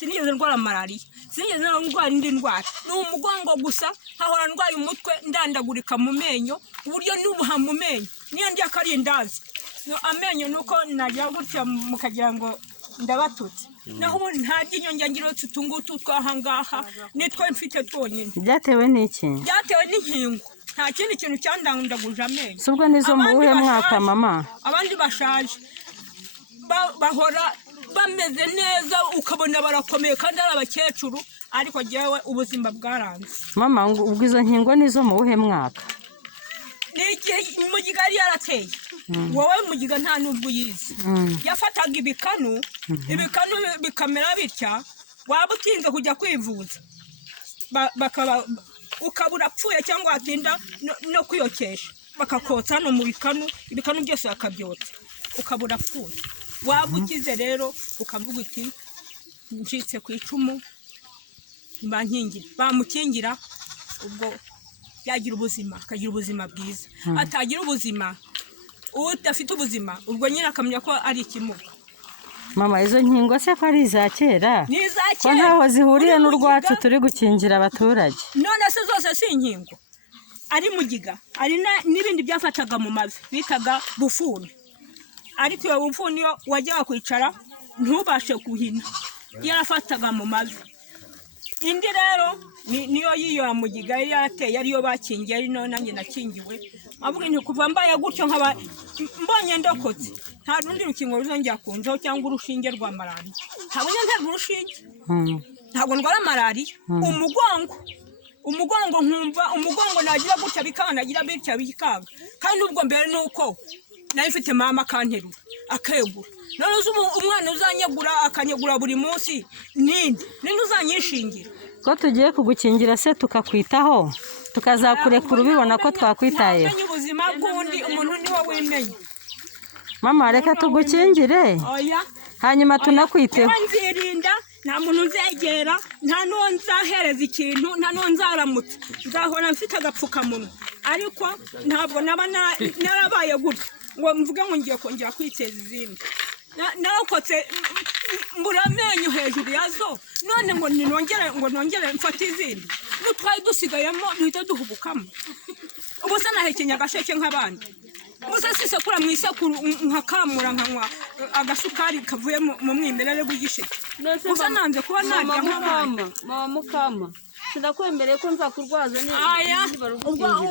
sinigeze ndwara malariya, sinigeze ndwara indi ndwara, ni umugongo gusa, nkahora ndwaye umutwe ndandagurika mu menyo, uburyo n'ubuha mu menyo, niyo ndya akarindazi amenyo nuko najya gutya mukagira ngo ndabatutse, naho ubundi nta ryinyo njya ngira utungutu twahangaha nitwe mfite twonyine. Byatewe n'iki? Byatewe n'inkingo, nta kindi kintu cyandanguje amenyo. Subwo nizo mu buhe mwaka mama? Abandi bashaje bahora bameze neza ukabona barakomeye kandi ari abakecuru, ariko jewe ubuzima bwaranze. Mama ubwo izo nkingo nizo mu buhe mwaka? Niki mugiga yari yarateye, wowe mugiga nta nubwo uyizi. Yafataga ibikanu bikamera bitya, waba utinze kujya kwivuza ukabura apfuye cyangwa watinda no kwiyokesha, bakakotsa no mu ibikanu byose bakabyotsa ukabura apfuye. Waba ukize rero ukavuga uti ncitse ku icumu mbankingira, bamukingira ubwo yagira ubuzima, akagira ubuzima bwiza. Atagira ubuzima, udafite ubuzima ubwo nyine akamenya ko ari ikimuga. Mama izo nkingo se ko ari za kera? Ni za kera. Ko ntaho zihuriye n'urwacu turi gukingira abaturage. None se zose si inkingo, ari mugiga, ari n'ibindi byafataga mu mavi bitaga bufuni, ariko iyo bufuni yo wajyaga kwicara ntubashe kuhina, yarafataga mu mavi. Indi rero niyo yiyo mugiga yari yarateye, ariyo bakingiye, ari no nanjye nakingiwe. Avuga nti kuva mbaye gutyo nkaba mbonye ndokotse, nta rundi rukingo ruzongera kunzaho cyangwa urushinge rwa malariya. Ntabwo nterwa urushinge, ntabwo ndwara malariya. Umugongo nkumva umugongo nagira gutya bikanga, nagira bitya bikanga, kandi nubwo mbere nuko nari mfite mama akanterura akegura. None umwana uzanyegura akanyegura buri munsi ninde uzanyishingira? Ko tugiye kugukingira se tukakwitaho tukazakurekura ubibona ko twakwitayeho. Namenye ubuzima bw'undi, umuntu ni wowe wimenya. Mama reka tugukingire hanyuma tunakwiteho. Nzirinda, nta muntu nzegera, nta n'uwo nzahereza ikintu, nta n'uwo nzaramutse, nzahora mfite agapfukamunwa. Ariko ntabwo naba narabaye gutya ngo mvuge ngo ngiye kongera kwiteza izindi. Narakotse mbura amenyo hejuru yazo, none ngo nongere mfate izindi, n'utwaye dusigayemo duhita duhubukamo. Ubu se nahekenya agasheke nk'abandi, ubu se sisekura mu isekuru nkakamura nkanywa agasukari kavuye mu mwimerere w'igisheke. Ubu nanze kuba narya nk'abandi. Mama mukama, sinakwemereye ko nzakurwaza neza.